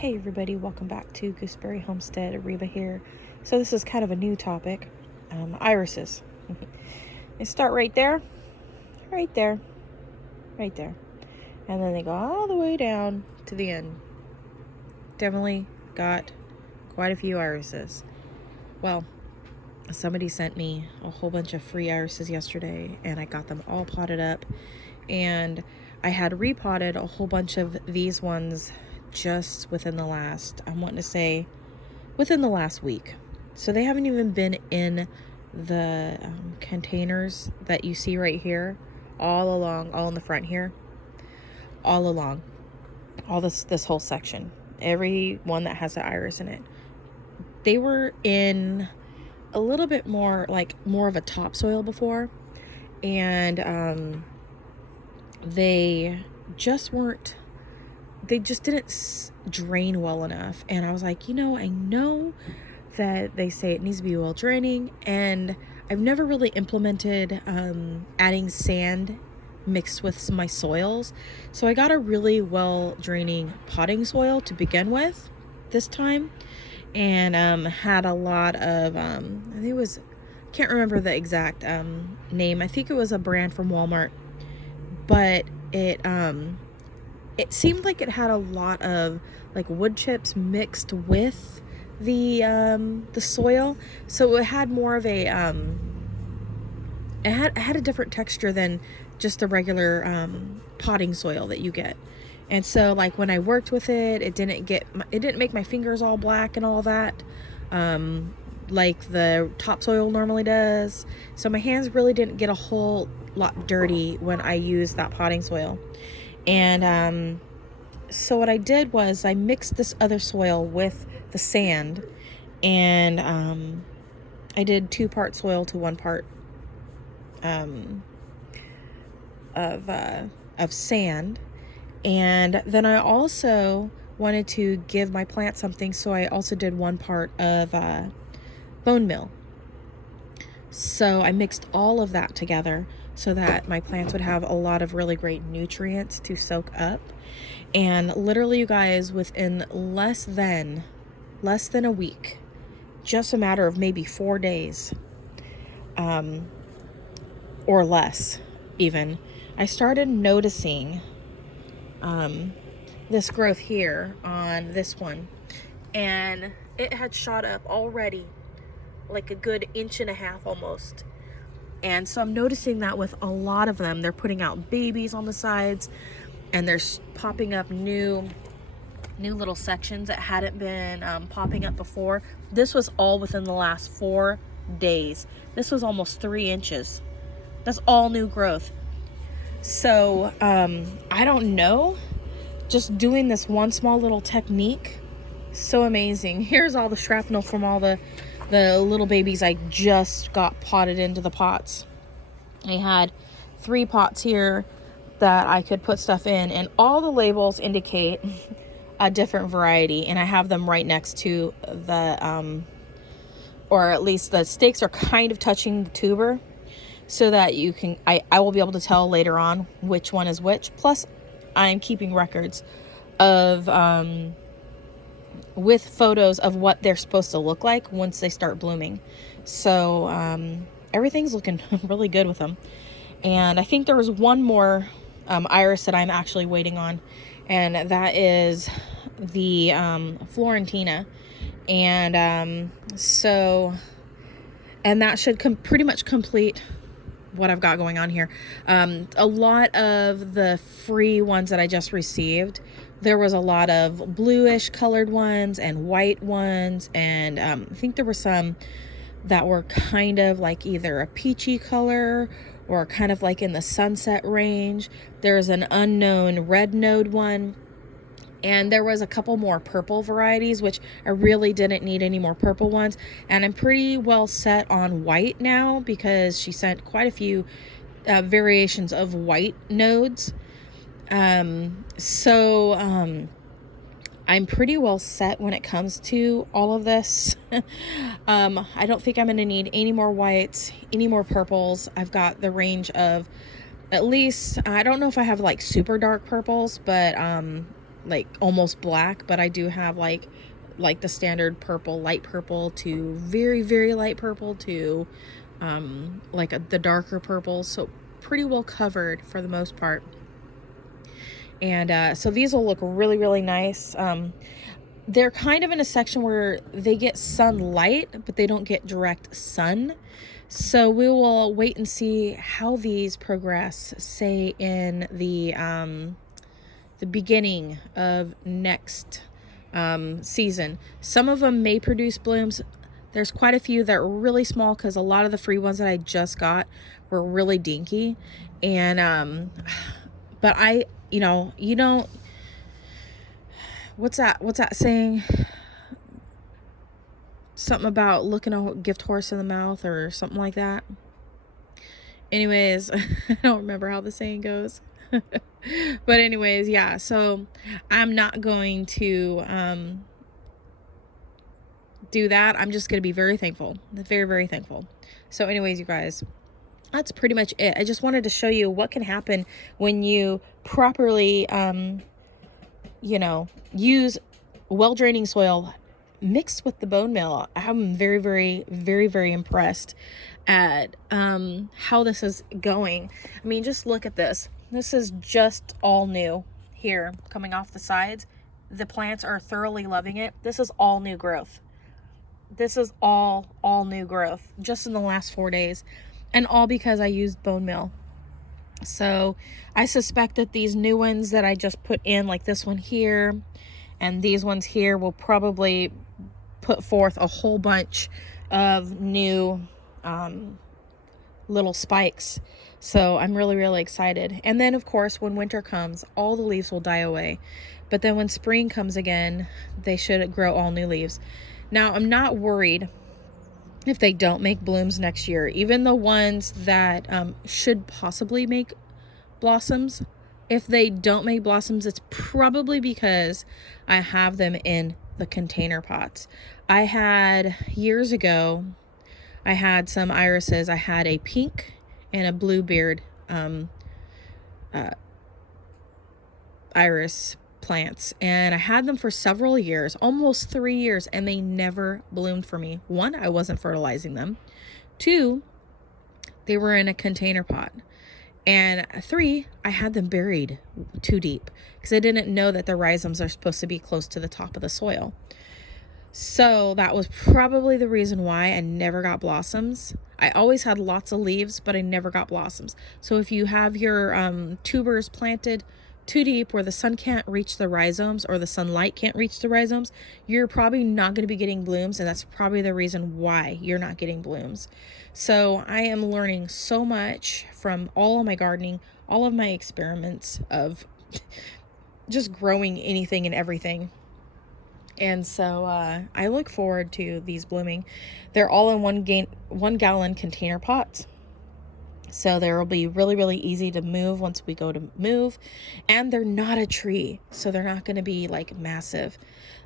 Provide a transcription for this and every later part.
Hey everybody, welcome back to Gooseberry Homestead. Reba here. So this is kind of a new topic, irises. They start right there, right there, right there, and then they go all the way down to the end. Definitely got quite a few irises. Well, somebody sent me a whole bunch of free irises yesterday, and I got them all potted up, and I had repotted a whole bunch of these ones just within the last, I'm wanting to say, within the last week. So they haven't even been in the containers that you see right here, all along, all in the front here, all along, all this whole section, every one that has an iris in it. They were in a little bit more, like more of a topsoil before, and they just didn't drain well enough. And I was like, I know that they say it needs to be well draining, and I've never really implemented adding sand mixed with my soils. So I got a really well draining potting soil to begin with this time, and had a lot of I think it was, can't remember the exact name. I think it was a brand from Walmart, but it seemed like it had a lot of like wood chips mixed with the soil, so it had more of a it had a different texture than just the regular potting soil that you get. And so like when I worked with it, it didn't make my fingers all black and all that, like the topsoil normally does. So my hands really didn't get a whole lot dirty when I used that potting soil. And so what I did was I mixed this other soil with the sand, and I did 2-part soil to 1 part of sand. And then I also wanted to give my plant something, so I also did 1 part of bone meal. So I mixed all of that together so that my plants would have a lot of really great nutrients to soak up. And literally, you guys, within less than a week, just a matter of maybe 4 days, or less even, I started noticing this growth here on this one, and it had shot up already like a good 1.5 inches almost. And so I'm noticing that with a lot of them, they're putting out babies on the sides, and they're popping up new little sections that hadn't been popping up before. This was all within the last 4 days. This was almost 3 inches. That's all new growth. So I don't know, just doing this one small little technique, so amazing. Here's all the shrapnel from all the little babies I just got potted into the pots. I had 3 pots here that I could put stuff in, and all the labels indicate a different variety, and I have them right next to the or at least the stakes are kind of touching the tuber, so that you can I will be able to tell later on which one is which. Plus I'm keeping records of with photos of what they're supposed to look like once they start blooming. So everything's looking really good with them. And I think there was one more iris that I'm actually waiting on, and that is the Florentina. And and that should pretty much complete what I've got going on here. A lot of the free ones that I just received, there was a lot of bluish colored ones and white ones, and I think there were some that were kind of like either a peachy color or kind of like in the sunset range. There's an unknown red node one, and there was a couple more purple varieties, which I really didn't need any more purple ones. And I'm pretty well set on white now, because she sent quite a few variations of white nodes. So I'm pretty well set when it comes to all of this. I don't think I'm going to need any more whites, any more purples. I've got the range of at least, I don't know if I have like super dark purples, but like almost black, but I do have like the standard purple, light purple to very, very light purple to the darker purple. So pretty well covered for the most part. And so these will look really, really nice. They're kind of in a section where they get sunlight, but they don't get direct sun. So we will wait and see how these progress, say in the beginning of next season. Some of them may produce blooms. There's quite a few that are really small because a lot of the free ones that I just got were really dinky. And but I, you don't, what's that saying? Something about looking a gift horse in the mouth or something like that. Anyways, I don't remember how the saying goes. But anyways, yeah, so I'm not going to do that. I'm just going to be very thankful. Very, very thankful. So anyways, you guys, that's pretty much it. I just wanted to show you what can happen when you properly, use well-draining soil mixed with the bone meal. I'm very, very, very, very impressed at how this is going. I mean, just look at this. This is just all new here, coming off the sides. The plants are thoroughly loving it. This is all new growth. This is all new growth just in the last 4 days, and all because I used bone meal. So I suspect that these new ones that I just put in, like this one here and these ones here, will probably put forth a whole bunch of new little spikes. So I'm really, really excited. And then of course, when winter comes, all the leaves will die away. But then when spring comes again, they should grow all new leaves. Now, I'm not worried if they don't make blooms next year. Even the ones that should possibly make blossoms, if they don't make blossoms, it's probably because I have them in the container pots. I had, years ago, I had some irises. I had a pink and a bluebeard iris plants, and I had them for several years, almost 3 years, and they never bloomed for me. 1, I wasn't fertilizing them. 2, they were in a container pot. And 3, I had them buried too deep because I didn't know that the rhizomes are supposed to be close to the top of the soil. So that was probably the reason why I never got blossoms. I always had lots of leaves, but I never got blossoms. So if you have your tubers planted too deep where the sun can't reach the rhizomes, or the sunlight can't reach the rhizomes, you're probably not going to be getting blooms, and that's probably the reason why you're not getting blooms. So I am learning so much from all of my gardening, all of my experiments of just growing anything and everything. And so I look forward to these blooming. They're all in 1 gallon container pots. So they will be really, really easy to move once we go to move. And they're not a tree, so they're not going to be like massive.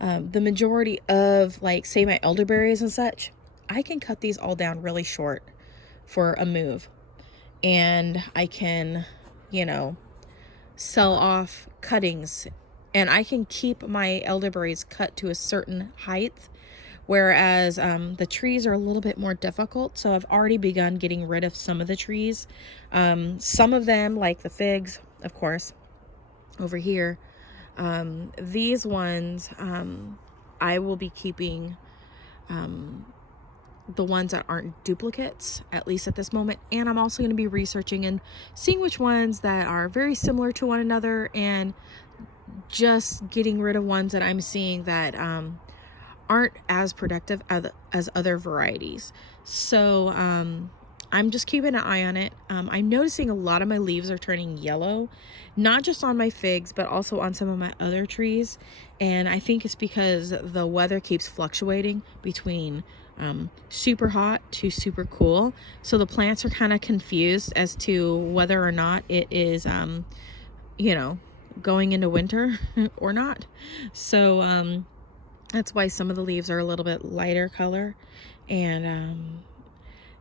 The majority of, like, say my elderberries and such, I can cut these all down really short for a move. And I can, sell off cuttings. And I can keep my elderberries cut to a certain height, whereas the trees are a little bit more difficult. So I've already begun getting rid of some of the trees. Some of them, like the figs, of course, over here. These ones, I will be keeping the ones that aren't duplicates, at least at this moment. And I'm also going to be researching and seeing which ones that are very similar to one another, and just getting rid of ones that I'm seeing that aren't as productive as other varieties. So I'm just keeping an eye on it. I'm noticing a lot of my leaves are turning yellow, not just on my figs, but also on some of my other trees. And I think it's because the weather keeps fluctuating between super hot to super cool. So the plants are kind of confused as to whether or not it is, going into winter or not. So that's why some of the leaves are a little bit lighter color. And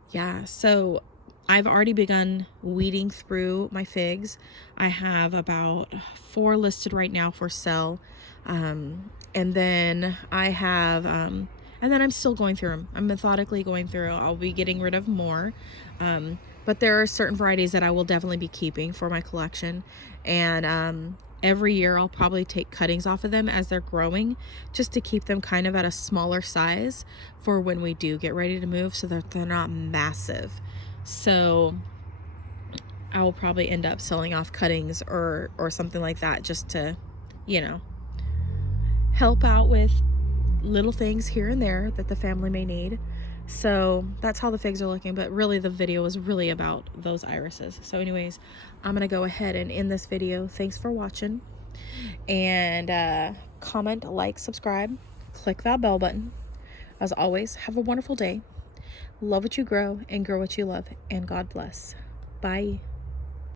yeah, so I've already begun weeding through my figs. I have about 4 listed right now for sale. And then I have, and then I'm still going through them. I'm methodically going through. I'll be getting rid of more. But there are certain varieties that I will definitely be keeping for my collection. And every year I'll probably take cuttings off of them as they're growing, just to keep them kind of at a smaller size for when we do get ready to move, so that they're not massive. So I will probably end up selling off cuttings or something like that, just to, you know, help out with little things here and there that the family may need. So that's how the figs are looking, but really the video is really about those irises. So anyways, I'm gonna go ahead and end this video. Thanks for watching, and comment, like, subscribe, click that bell button. As always, have a wonderful day. Love what you grow and grow what you love, and God bless. Bye.